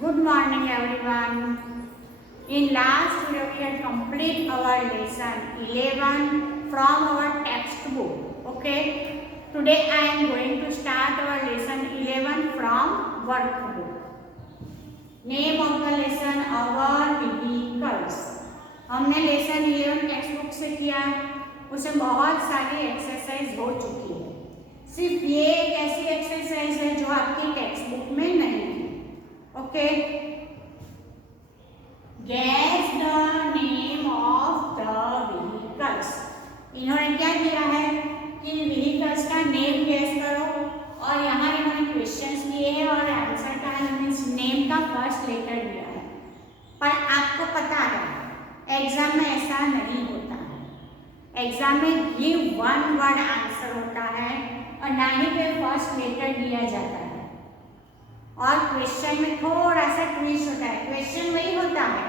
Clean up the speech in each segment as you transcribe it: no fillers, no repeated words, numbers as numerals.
Good morning everyone. In last video we had complete our lesson 11 from our textbook. Okay. Today I am going to start our lesson 11 from workbook. Name of the lesson our vehicles. हमने lesson 11 text book से किया, उसमें बहुत सारी exercise हो चुकी है. सिर्फ ये एक ऐसी एक्सरसाइज है जो आपकी टेक्स्ट बुक में नहीं है. Okay, guess the name of the vehicles. इन्होंने क्या दिया है कि व्हीकल्स का नेम गेस करो, और यहाँ इन्होंने क्वेश्चंस दिए हैं और आंसर का मीन्स नेम का फर्स्ट लेटर दिया है. पर आपको पता है एग्जाम में ऐसा नहीं होता है. एग्जाम में गिव वन वर्ड आंसर होता है और ना ही कोई फर्स्ट लेटर दिया जाता है. और क्वेश्चन में थोड़ा सा ट्विस्ट होता है. क्वेश्चन वही होता है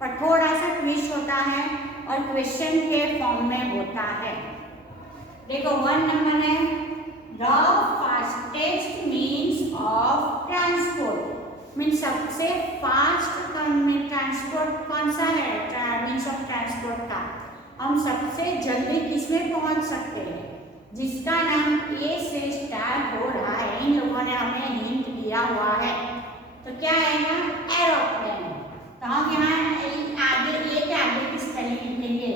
पर थोड़ा सा ट्विस्ट होता है और क्वेश्चन के फॉर्म में होता है. देखो 1 नंबर है the fastest means of transport. Means सबसे फास्ट ट्रांसपोर्ट कौन सा है मीन्स ऑफ ट्रांसपोर्ट का. हम सबसे जल्दी किसमें पहुंच सकते हैं जिसका नाम ए से स्टार्ट हो रहा है. इन लोगों ने हमें हिंट दिया हुआ है. तो क्या आएगा एरोप्लेन. तो हम यहाँ आगे ए के आगे की स्पेलिंग लिखेंगे.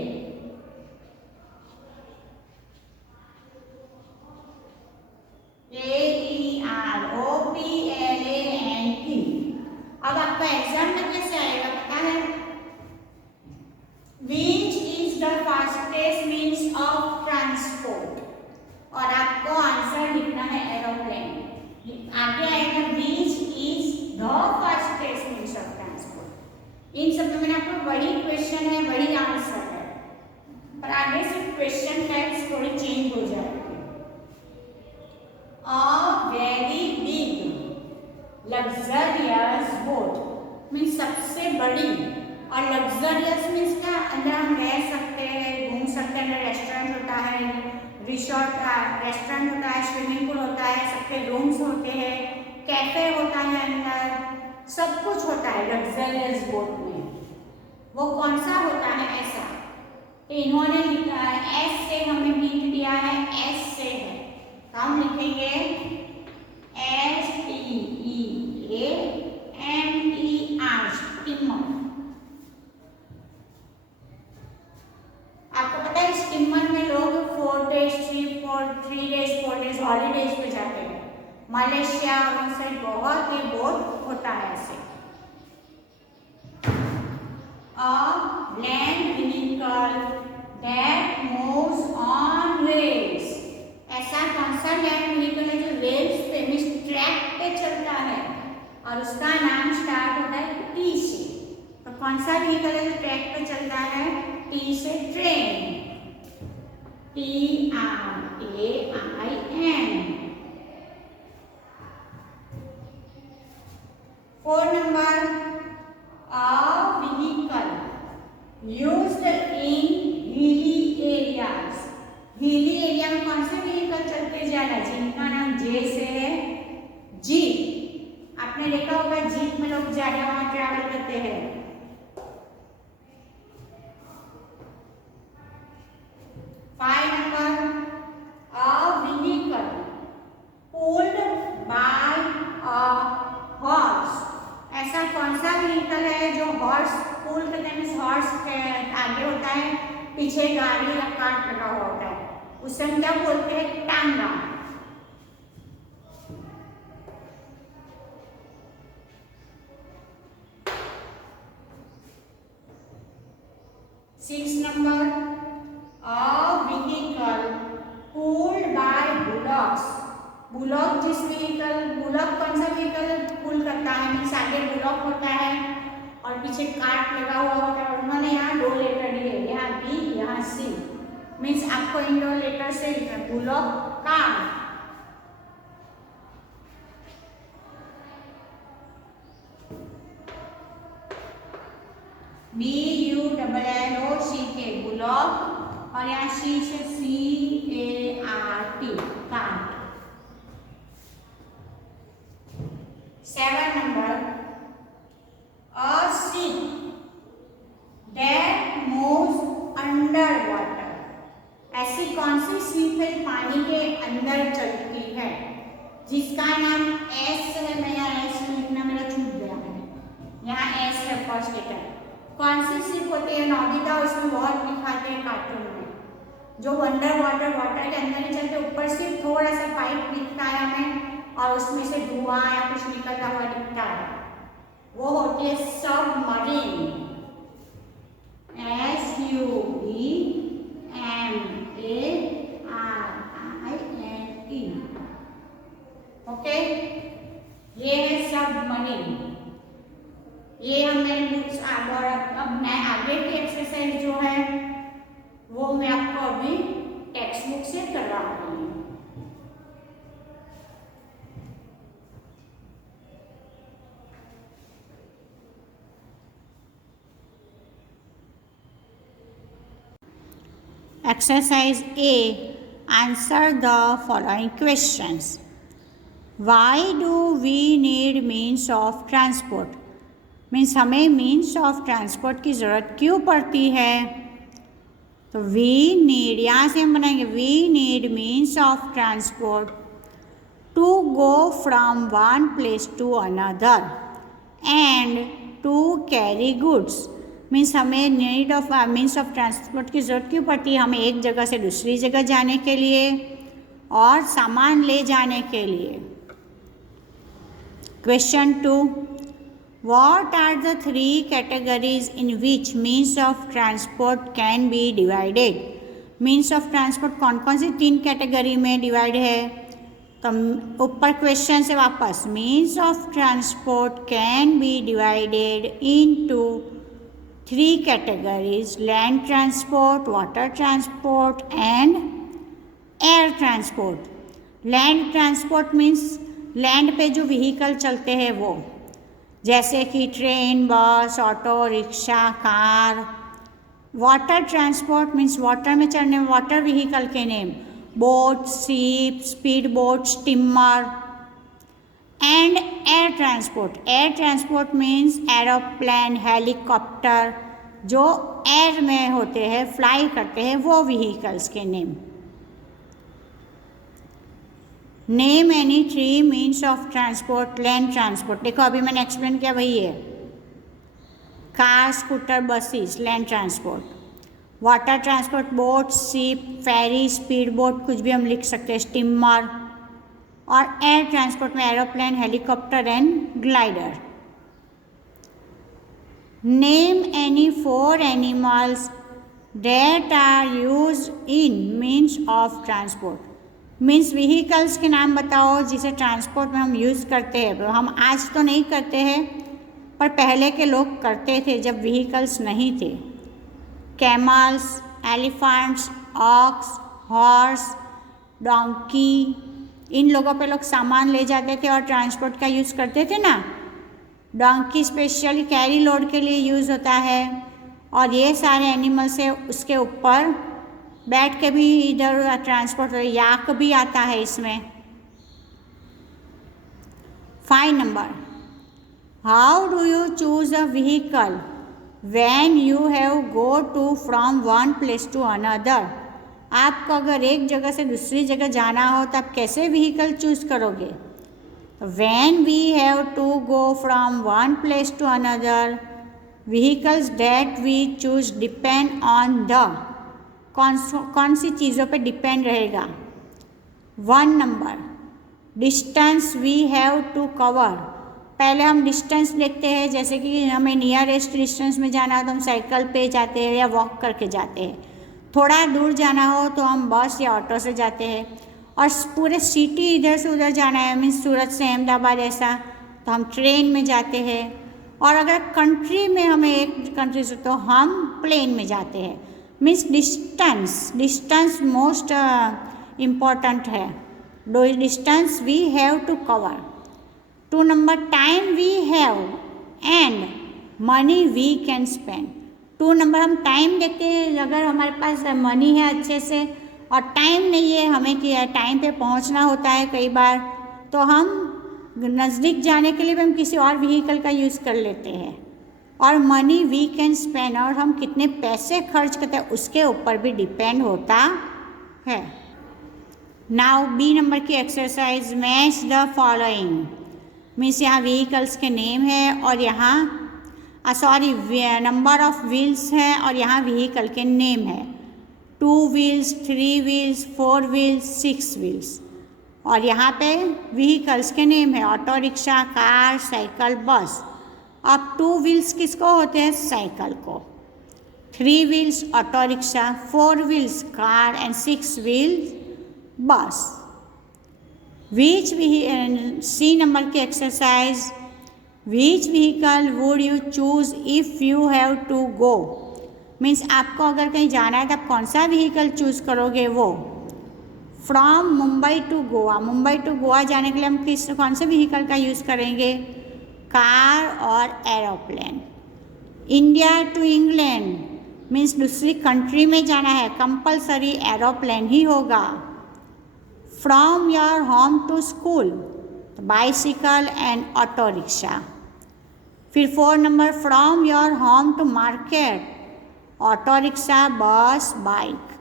AEROPLANE. अब आपका एग्जाम में कैसे आएगा पता है. Which is the fastest means of transport. और आपको आंसर लिखना है एरोप्लेन. आगे आएगा which is the fastest means of transport. इन सब में मैंने आपको वही क्वेश्चन है वही आंसर है, पर आगे से क्वेश्चन टाइप्स थोड़ी चेंज हो जाएगी. A very big luxurious boat means सबसे बड़ी, और लग्जरियस मीन्स क्या अंदर हम रह सकते हैं, घूम सकते हैं. रेस्टोरेंट होता है, रिसोर्ट रेस्टोरेंट होता है, स्विमिंग पूल होता है, सबके रूम्स होते हैं, कैफे होता है, अंदर सब कुछ होता है लग्जरियस बोट में. वो कौन सा होता है ऐसा. तो इन्होंने लिखा है एस से हमें हिंट दिया है, एस से है तो हम लिखेंगे STEAMER स्टीमर. आपको पता है स्टीमर में लोग 4 डेज 3 डेज 4 डेज हॉलीडेज पे जाते हैं. मलेशिया और से बहुत ही बोट होता है ऐसे. A land vehicle that moves on rails. ऐसा कौन सा लैंड व्हीकल है जो रेल्स पे मींस ट्रैक पे चलता है और उसका नाम स्टार्ट होता है टी से. तो कौन सा व्हीकल है जो ट्रैक पे चलता है टी से. Train. TRAIN. 4 number a vehicle used in hilly areas. Hilly area में कौन से व्हीकल चलते जा रहा है जिनका नाम जे से है. जीप. आपने देखा होगा जीप में लोग ज्यादा वहां ट्रैवल करते हैं. Five number a vehicle pulled by a horse. ऐसा कौन सा व्हीकल है जो हॉर्स पुल करते हैं. हॉर्स आगे होता है, पीछे गाड़ी या कार्ट लगा हुआ होता है, उसे हम क्या बोलते हैं टांगा. Six number a vehicle pulled by bullocks. Bullock जिस व्हीकल बुलॉक कौन सा व्हीकल पुल करता है मीन्स आगे बुलॉक होता है और पीछे कार्ट लगा हुआ होता है. उन्होंने यहाँ 2 लेटर दिए, यहाँ बी यहाँ सी. मीन्स आपको इन 2 लेटर से बुलॉक कार्ट. BULLOCK बुलॉक और यहाँ सी से CART कार्ट. 7 नंबर स्टेप फर्स्ट लेटर। कौन सी शिप होती है? नोबिता उसमें बहुत दिखाते हैं कार्टून में, जो अंडर वाटर वाटर के अंदर ही चलते, ऊपर सिर्फ थोड़ा सा पाइप दिखता है हमें और उसमें से धुआं या कुछ निकलता हुआ दिखता है, वो होती है सबमरीन। SUBMARINE। ओके, ये है सबमरीन। ये हम मेरे बुक्स और अब मैं आगे की एक्सरसाइज जो है वो मैं आपको अभी टेक्स्ट बुक से करवा रही हूँ। Exercise A. Answer the following questions. Why do we need means of transport? Means हमें मीन्स ऑफ ट्रांसपोर्ट की ज़रूरत क्यों पड़ती है? तो वी नीड, यहाँ से हम बनाएंगे we need means of transport to go from one place to another and to carry goods. Means हमें need of means of transport की ज़रूरत क्यों पड़ती है? हमें एक जगह से दूसरी जगह जाने के लिए और सामान ले जाने के लिए। Question 2. What are the three categories in which means of transport can be divided? Means of transport कौन कौन सी 3 कैटेगरी में डिवाइड है? तो ऊपर क्वेश्चन से वापस, means of transport can be divided into 3 categories: land transport, water transport and air transport. Land transport means land पे जो व्हीकल चलते हैं वो, जैसे कि train, bus, auto rickshaw, car. Water transport means water में चलने वाटर व्हीकल के name, boat, ship, speed boat, steamer. And air transport means aeroplane, helicopter, जो एयर में होते हैं, फ्लाई करते हैं, वो व्हीकल्स के name. Name any 3 means of transport. Land transport देखो अभी मैंने एक्सप्लेन किया वही है, car, scooter, buses, land transport. Water transport boat, ship, ferry, speed boat, कुछ भी हम लिख सकते हैं, स्टीमर। और एयर ट्रांसपोर्ट में aeroplane, helicopter and glider. Name any 4 animals that are used in means of transport. Means vehicles के नाम बताओ जिसे ट्रांसपोर्ट में हम यूज़ करते हैं। तो हम आज तो नहीं करते हैं पर पहले के लोग करते थे जब व्हीकल्स नहीं थे। Camels, elephants, ox, horse, donkey, इन लोगों पे लोग सामान ले जाते थे और ट्रांसपोर्ट का यूज़ करते थे ना। डोंकी स्पेशली कैरी लोड के लिए यूज़ होता है और ये सारे एनिमल्स है उसके ऊपर बैठ के भी इधर ट्रांसपोर्ट, याक भी आता है इसमें। 5 नंबर, how do you choose a vehicle when you have go to from one place to another. आपको अगर एक जगह से दूसरी जगह जाना हो तो आप कैसे व्हीकल चूज करोगे? When we have to go from one place to another, vehicles that we choose depend on the, कौन सी चीज़ों पे डिपेंड रहेगा? 1 नंबर, distance we have to cover. पहले हम डिस्टेंस देखते हैं, जैसे कि हमें नियरेस्ट डिस्टेंस में जाना हो तो हम साइकिल पे जाते हैं या वॉक करके जाते हैं। थोड़ा दूर जाना हो तो हम बस या ऑटो से जाते हैं। और पूरे सिटी इधर से उधर जाना है, मीन्स सूरत से अहमदाबाद ऐसा, तो हम ट्रेन में जाते हैं। और अगर कंट्री में हमें एक कंट्री से, तो हम प्लेन में जाते हैं। मीन्स डिस्टेंस मोस्ट इम्पॉर्टेंट है। Distance we have to cover. 2 नंबर, time we have and money we can spend. 2 नंबर, हम टाइम देखते हैं, अगर हमारे पास मनी है अच्छे से और टाइम नहीं है, हमें कि टाइम पे पहुंचना होता है कई बार, तो हम नज़दीक जाने के लिए भी हम किसी और व्हीकल का यूज़ कर लेते हैं। और मनी वी कैन स्पेंड, और हम कितने पैसे खर्च करते हैं उसके ऊपर भी डिपेंड होता है। नाउ बी नंबर की exercise, match the following. Means यहाँ व्हीकल्स के नेम है और यहाँ सॉरी नंबर ऑफ व्हील्स है और यहाँ व्हीकल के नेम है। 2 व्हील्स, 3 व्हील्स, 4 व्हील्स, 6 व्हील्स। और यहाँ पे व्हीकल्स के नेम है, ऑटो रिक्शा, कार, साइकिल, बस। अब 2 व्हील्स किसको होते हैं? साइकिल को। 3 wheels auto rickshaw, 4 wheels car and 6 wheels bus. Which C नंबर की exercise, which vehicle would you choose if you have to go. Means आपको अगर कहीं जाना है तो आप कौन सा व्हीकल चूज़ करोगे? वो from Mumbai to Goa, Mumbai to Goa जाने के लिए हम कौन से व्हीकल का यूज़ करेंगे? कार और aeroplane. India to England means दूसरी कंट्री में जाना है, कंपलसरी एरोप्लेन ही होगा। From your home to school, bicycle and auto rickshaw. फिर 4 number, from your home to market, auto rickshaw, bus, bike.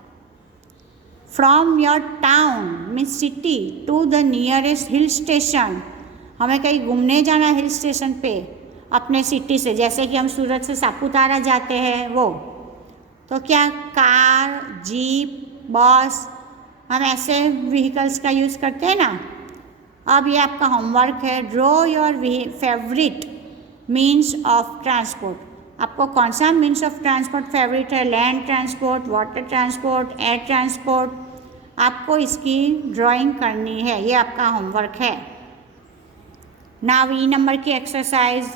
From your town means city to the nearest hill station, हमें कहीं घूमने जाना hill station पे अपने city से, जैसे कि हम सूरत से सापुतारा जाते हैं वो, तो क्या कार, जीप, बस, हम ऐसे व्हीकल्स का यूज़ करते हैं ना। अब ये आपका होमवर्क है, draw your favourite means of transport. आपको कौन सा मीन्स ऑफ ट्रांसपोर्ट फेवरेट है? Land transport, water transport, air transport. आपको इसकी ड्राइंग करनी है, ये आपका होमवर्क है। नाउ ई नंबर की exercise,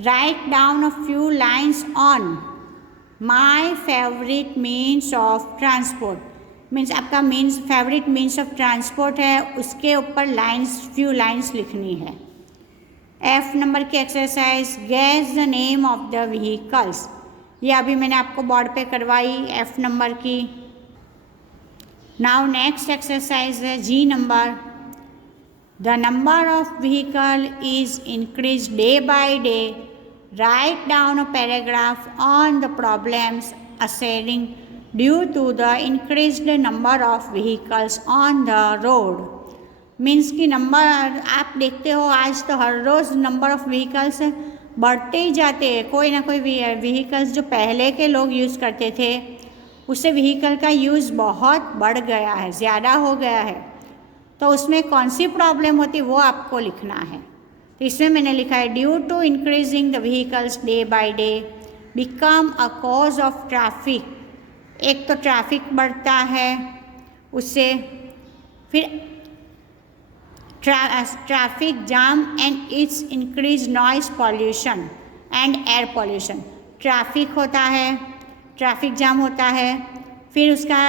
write down a few lines on my favourite means of transport. Means आपका means favourite means of transport है, उसके ऊपर लाइन्स, फ्यू लाइन्स लिखनी है। F नंबर की exercise, guess the name of the vehicles. ये अभी मैंने आपको बोर्ड पे करवाई F नंबर की। नाउ नेक्स्ट एक्सरसाइज है G number, the number of vehicle is increase day by day, write down a paragraph on the problems occurring due to the increased number of vehicles on the road. Means कि number आप देखते हो आज तो हर रोज़ number of vehicles बढ़ते ही जाते हैं। कोई ना कोई व्हीकल्स जो पहले के लोग यूज़ करते थे उससे व्हीकल का यूज़ बहुत बढ़ गया है, ज़्यादा हो गया है। तो उसमें कौन सी प्रॉब्लम होती है वो आपको लिखना है। तो इसमें मैंने लिखा है due to increasing the vehicles day by day become a cause of traffic. एक तो ट्रैफिक बढ़ता है उससे, फिर traffic jam and it's increase noise pollution and air pollution. Traffic होता है, ट्रैफिक जाम होता है, फिर उसका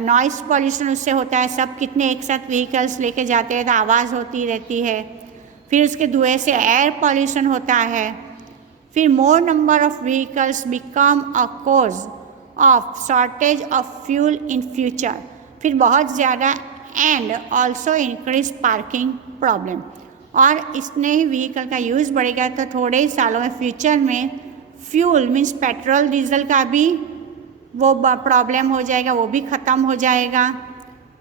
नॉइस पॉल्यूशन उससे होता है। सब कितने एक साथ व्हीकल्स लेके जाते हैं तो आवाज़ होती रहती है। फिर उसके धुएं से एयर पॉल्यूशन होता है। फिर मोर number of vehicles become a cause of shortage of fuel in future. फिर बहुत ज़्यादा and also increase parking problem. और इसने ही व्हीकल का यूज़ बढ़ेगा तो थोड़े ही सालों में फ्यूचर में फ्यूल मीन्स पेट्रोल डीजल का भी वो प्रॉब्लम हो जाएगा, वो भी ख़त्म हो जाएगा।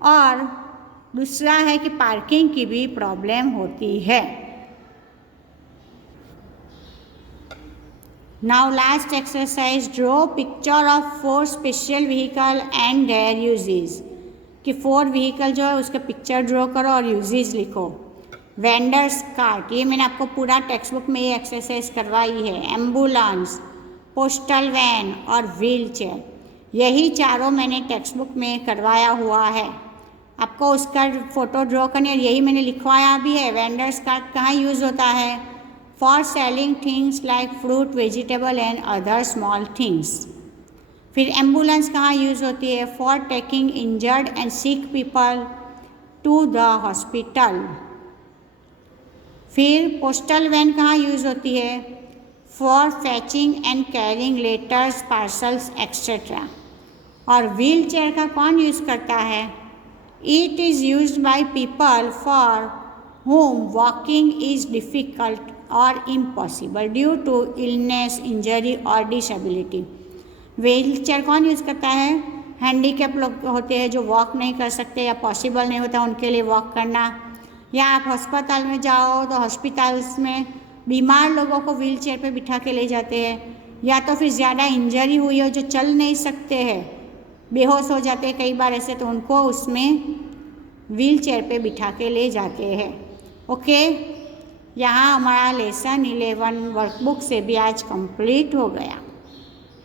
और दूसरा है कि पार्किंग की भी प्रॉब्लम होती है। Now last exercise, draw picture of 4 special vehicle and there uses. कि 4 व्हीकल जो है उसके पिक्चर ड्रॉ करो और यूजेस लिखो। वेंडर्स कार्ट, ये मैंने आपको पूरा टेक्स्ट बुक में ये एक्सरसाइज करवाई है। एम्बुलेंस, पोस्टल वैन और व्हील चेयर, यही चारों मैंने टेक्स्ट बुक में करवाया हुआ है। आपको उसका फ़ोटो ड्रॉ करनी है, यही मैंने लिखवाया भी है। वेंडर्स कार्ट कहाँ यूज़ होता है? For selling things like fruit, vegetable and other small things. फिर एम्बुलेंस कहाँ यूज़ होती है? For taking injured and sick people to the hospital. फिर पोस्टल वैन कहाँ यूज़ होती है? For fetching and carrying letters, parcels etcetera. और wheelchair का कौन यूज़ करता है? It is used by people for whom walking is difficult or impossible due to illness, injury or disability। Wheel chair कौन use करता है? Handicap लोग होते हैं जो वॉक नहीं कर सकते या पॉसिबल नहीं होता उनके लिए वॉक करना। या आप अस्पताल में जाओ तो हॉस्पिटल्स में बीमार लोगों को व्हील चेयर पे बिठा के ले जाते हैं, या तो फिर ज़्यादा इंजरी हुई हो जो चल नहीं सकते हैं, बेहोश हो जाते हैं कई बार ऐसे, तो उनको उसमें व्हील चेयर पे बिठा के ले जाते हैं। ओके, यहाँ हमारा लेसन 11 वर्कबुक से भी आज कंप्लीट हो गया।